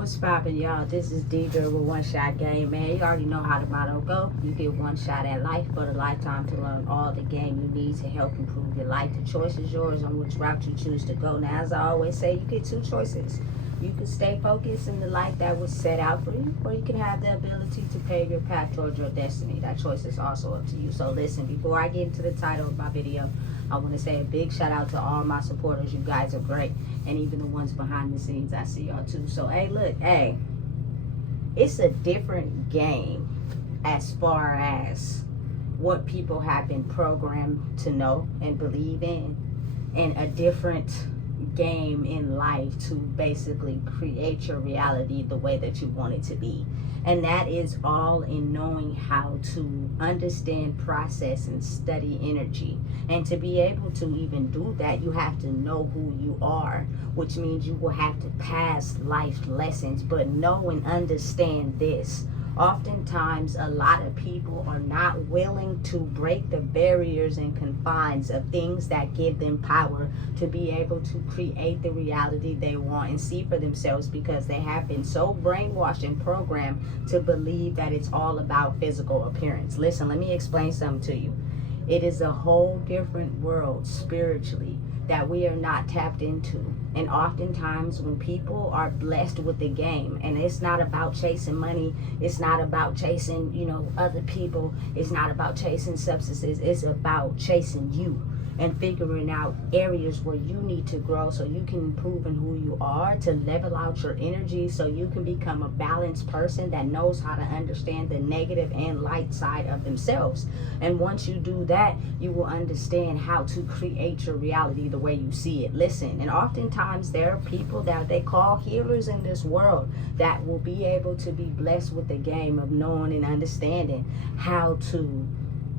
What's poppin', y'all? This is Deidre with One Shot Game, man. You already know how the motto go. You get one shot at life, but a lifetime to learn all the game you need to help improve your life. The choice is yours on which route you choose to go. Now, as I always say, you get two choices. You can stay focused in the life that was set out for you, or you can have the ability to pave your path towards your destiny. That choice is also up to you. So listen, before I get into the title of my video, I want to say a big shout out to all my supporters. You guys are great. And even the ones behind the scenes, I see y'all too. So, hey, look, hey, it's a different game as far as what people have been programmed to know and believe in, and a different game in life to basically create your reality the way that you want it to be. And that is all in knowing how to understand, process, and study energy. And to be able to even do that, you have to know who you are, which means you will have to pass life lessons. But know and understand this. Oftentimes, a lot of people are not willing to break the barriers and confines of things that give them power to be able to create the reality they want and see for themselves, because they have been so brainwashed and programmed to believe that it's all about physical appearance. Listen, let me explain something to you. It is a whole different world spiritually that we are not tapped into. And oftentimes when people are blessed with the game, and it's not about chasing money, it's not about chasing, other people, it's not about chasing substances, it's about chasing you and figuring out areas where you need to grow so you can improve in who you are, to level out your energy so you can become a balanced person that knows how to understand the negative and light side of themselves. And once you do that, you will understand how to create your reality the way you see it. Listen, and oftentimes there are people that they call healers in this world that will be able to be blessed with the game of knowing and understanding how to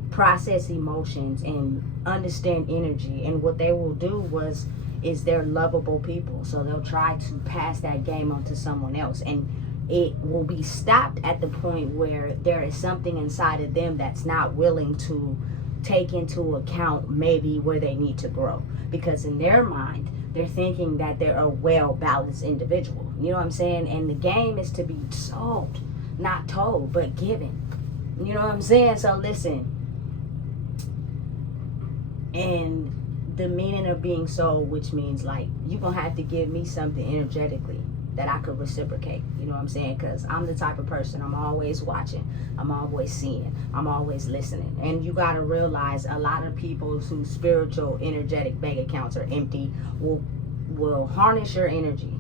process emotions and understand energy. And what they will do is they're lovable people, so they'll try to pass that game on to someone else, and it will be stopped at the point where there is something inside of them that's not willing to take into account maybe where they need to grow, because in their mind they're thinking that they're a well-balanced individual. You know what I'm saying? And the game is to be sold, not told, but given. You know what I'm saying? So listen, and the meaning of being sold, which means like you're gonna have to give me something energetically that I could reciprocate. You know what I'm saying? Because I'm the type of person, I'm always watching, I'm always seeing, I'm always listening. And you gotta realize a lot of people whose spiritual energetic bank accounts are empty will harness your energy.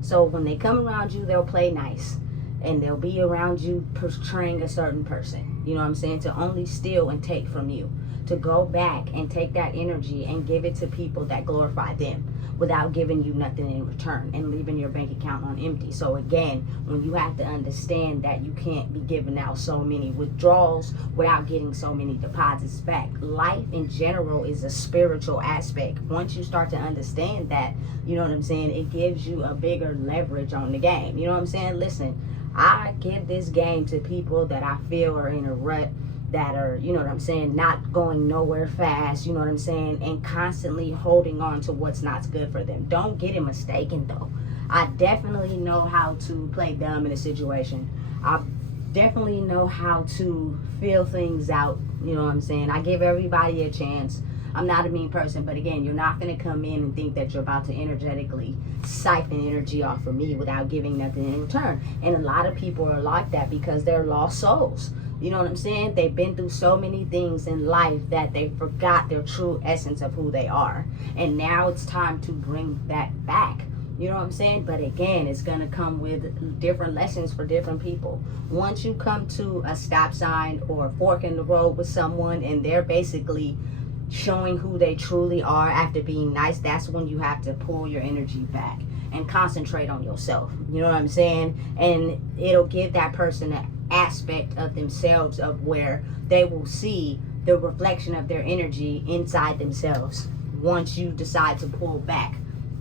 So when they come around you, they'll play nice, and they'll be around you portraying a certain person, you know what I'm saying, to only steal and take from you, to go back and take that energy and give it to people that glorify them without giving you nothing in return and leaving your bank account on empty. So again, when you have to understand that you can't be giving out so many withdrawals without getting so many deposits back. Life in general is a spiritual aspect. Once you start to understand that, you know what I'm saying, it gives you a bigger leverage on the game. You know what I'm saying? Listen, I give this game to people that I feel are in a rut, that are, you know what I'm saying, not going nowhere fast, you know what I'm saying, and constantly holding on to what's not good for them. Don't get it mistaken though. I definitely know how to play dumb in a situation. I definitely know how to feel things out, you know what I'm saying. I give everybody a chance. I'm not a mean person, but again, you're not going to come in and think that you're about to energetically siphon energy off of me without giving nothing in return. And a lot of people are like that because they're lost souls. You know what I'm saying? They've been through so many things in life that they forgot their true essence of who they are. And now it's time to bring that back. You know what I'm saying? But again, it's going to come with different lessons for different people. Once you come to a stop sign or a fork in the road with someone and they're basically showing who they truly are after being nice, that's when you have to pull your energy back and concentrate on yourself. You know what I'm saying? And it'll give that person an aspect of themselves of where they will see the reflection of their energy inside themselves once you decide to pull back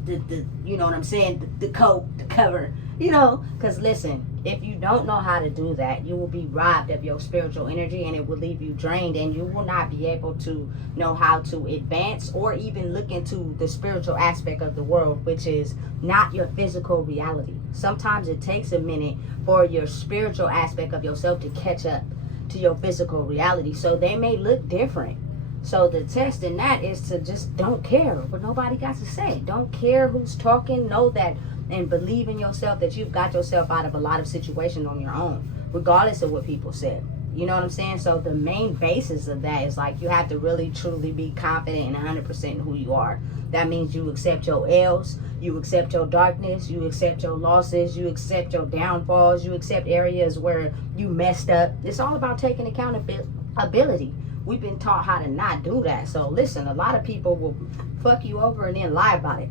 the you know what I'm saying, the coat, the cover You know, because listen, if you don't know how to do that, you will be robbed of your spiritual energy, and it will leave you drained, and you will not be able to know how to advance or even look into the spiritual aspect of the world, which is not your physical reality. Sometimes it takes a minute for your spiritual aspect of yourself to catch up to your physical reality. So they may look different. So the test in that is to just don't care what nobody got to say. Don't care who's talking. Know that and believe in yourself that you've got yourself out of a lot of situations on your own, regardless of what people said. You know what I'm saying? So the main basis of that is like you have to really truly be confident and 100% in who you are. That means you accept your L's, you accept your darkness, you accept your losses, you accept your downfalls, you accept areas where you messed up. It's all about taking accountability. We've been taught how to not do that. So listen, a lot of people will fuck you over and then lie about it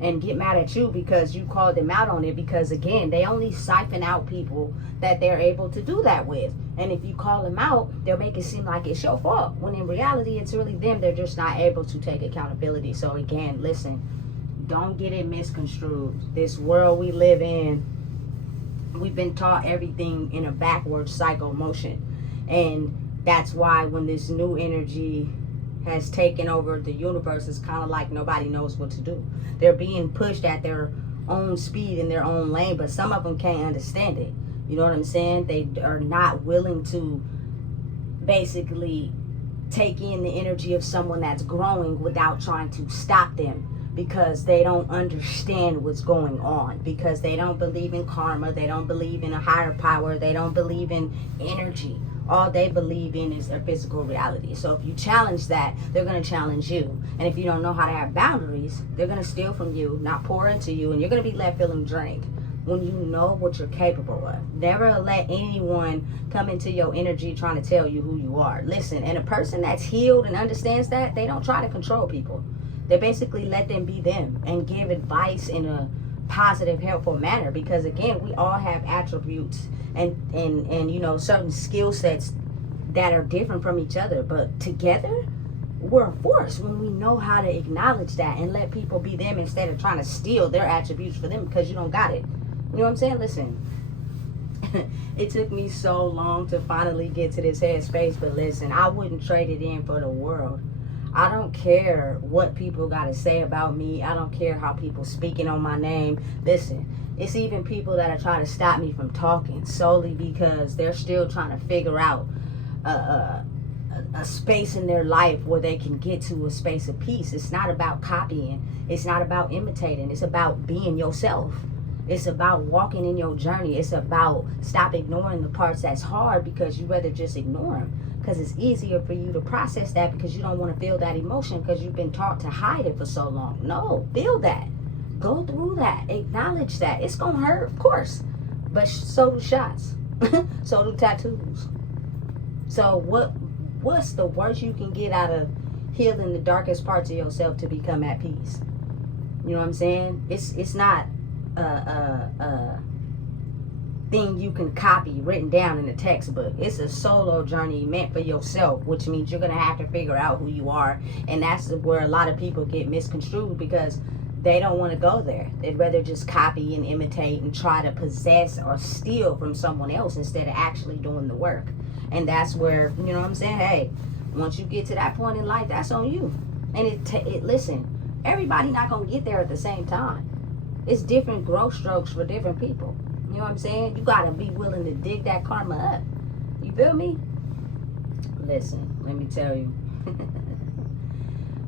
and get mad at you because you called them out on it, because again, they only siphon out people that they're able to do that with. And if you call them out, they'll make it seem like it's your fault, when in reality it's really them. They're just not able to take accountability. So again, listen, don't get it misconstrued. This world we live in, we've been taught everything in a backward cycle motion, and that's why when this new energy has taken over the universe, it's kind of like nobody knows what to do. They're being pushed at their own speed in their own lane, but some of them can't understand it. You know what I'm saying? They are not willing to basically take in the energy of someone that's growing without trying to stop them, because they don't understand what's going on, because they don't believe in karma, they don't believe in a higher power, they don't believe in energy. All they believe in is their physical reality. So if you challenge that, they're going to challenge you. And if you don't know how to have boundaries, they're going to steal from you, not pour into you, and you're going to be left feeling drained when you know what you're capable of. Never let anyone come into your energy trying to tell you who you are. Listen, and a person that's healed and understands that, they don't try to control people. They basically let them be them and give advice in a positive, helpful manner, because again, we all have attributes and you know, certain skill sets that are different from each other, but together we're a force when we know how to acknowledge that and let people be them instead of trying to steal their attributes for them because you don't got it. You know what I'm saying? Listen, it took me so long to finally get to this headspace, but listen, I wouldn't trade it in for the world. I don't care what people got to say about me. I don't care how people speaking on my name. Listen, it's even people that are trying to stop me from talking solely because they're still trying to figure out a space in their life where they can get to a space of peace. It's not about copying. It's not about imitating. It's about being yourself. It's about walking in your journey. It's about stop ignoring the parts that's hard because you rather just ignore them. Because it's easier for you to process that because you don't want to feel that emotion because you've been taught to hide it for so long. No, feel that. Go through that. Acknowledge that. It's going to hurt, of course. But so do shots. So do tattoos. So what's the worst you can get out of healing the darkest parts of yourself to become at peace? You know what I'm saying? It's not a thing you can copy written down in a textbook. It's a solo journey meant for yourself, which means you're gonna have to figure out who you are. And that's where a lot of people get misconstrued because they don't want to go there. They'd rather just copy and imitate and try to possess or steal from someone else instead of actually doing the work. And that's where, you know what I'm saying, hey, once you get to that point in life, that's on you. And listen, everybody not gonna get there at the same time. It's different growth strokes for different people. You know what I'm saying? You gotta be willing to dig that karma up. You feel me? Listen, let me tell you.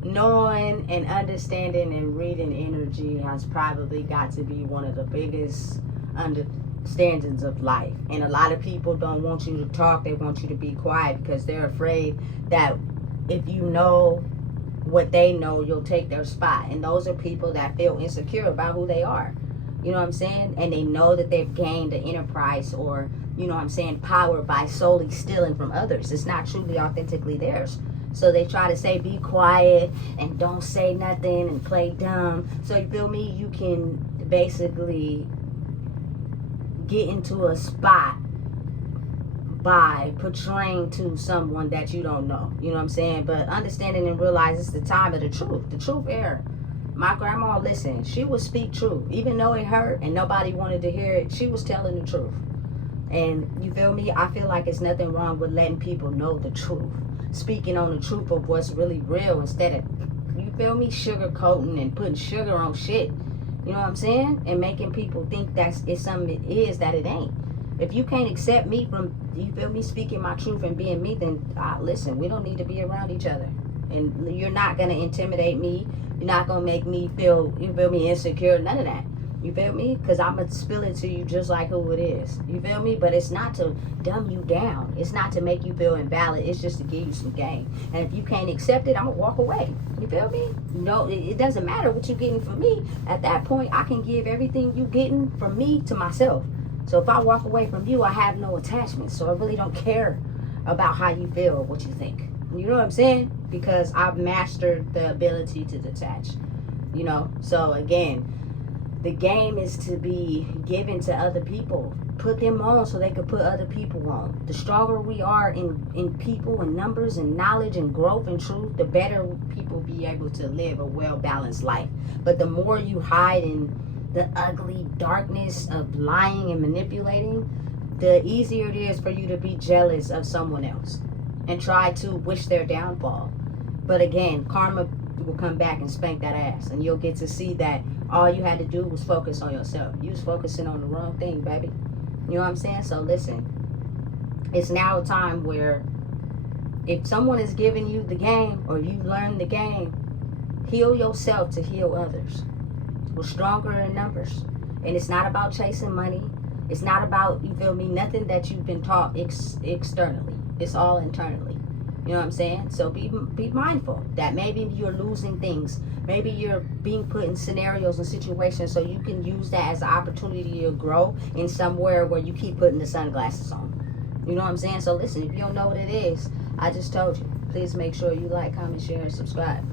Knowing and understanding and reading energy has probably got to be one of the biggest understandings of life. And a lot of people don't want you to talk. They want you to be quiet because they're afraid that if you know what they know, you'll take their spot. And those are people that feel insecure about who they are. You know what I'm saying? And they know that they've gained an enterprise or, you know what I'm saying, power by solely stealing from others. It's not truly authentically theirs. So they try to say, be quiet and don't say nothing and play dumb. So you feel me? You can basically get into a spot by portraying to someone that you don't know. You know what I'm saying? But understanding and realize it's the time of the truth era. My grandma, listen, she would speak truth. Even though it hurt and nobody wanted to hear it, she was telling the truth. And you feel me? I feel like it's nothing wrong with letting people know the truth. Speaking on the truth of what's really real instead of, you feel me, sugarcoating and putting sugar on shit. You know what I'm saying? And making people think it's something it is that it ain't. If you can't accept me from, you feel me, speaking my truth and being me, then listen, we don't need to be around each other. And you're not going to intimidate me. You're not going to make me feel, you feel me, insecure. None of that. You feel me? Because I'm going to spill it to you just like who it is. You feel me? But it's not to dumb you down. It's not to make you feel invalid. It's just to give you some game. And if you can't accept it, I'm going to walk away. You feel me? No, it doesn't matter what you're getting from me. At that point, I can give everything you getting from me to myself. So if I walk away from you, I have no attachment. So I really don't care about how you feel or what you think. You know what I'm saying? Because I've mastered the ability to detach. You know? So again, the game is to be given to other people. Put them on so they can put other people on. The stronger we are in people and numbers and knowledge and growth and truth, the better people be able to live a well-balanced life. But the more you hide in the ugly darkness of lying and manipulating, the easier it is for you to be jealous of someone else and try to wish their downfall. But again, karma will come back and spank that ass, and you'll get to see that all you had to do was focus on yourself. You was focusing on the wrong thing, baby. You know what I'm saying? So listen, it's now a time where if someone is giving you the game or you learn the game, heal yourself to heal others. We're stronger in numbers. And it's not about chasing money. It's not about, you feel me, nothing that you've been taught externally. It's all internally. You know what I'm saying? So be mindful that maybe you're losing things. Maybe you're being put in scenarios and situations so you can use that as an opportunity to grow in somewhere where you keep putting the sunglasses on. You know what I'm saying? So listen, if you don't know what it is, I just told you. Please make sure you like, comment, share, and subscribe.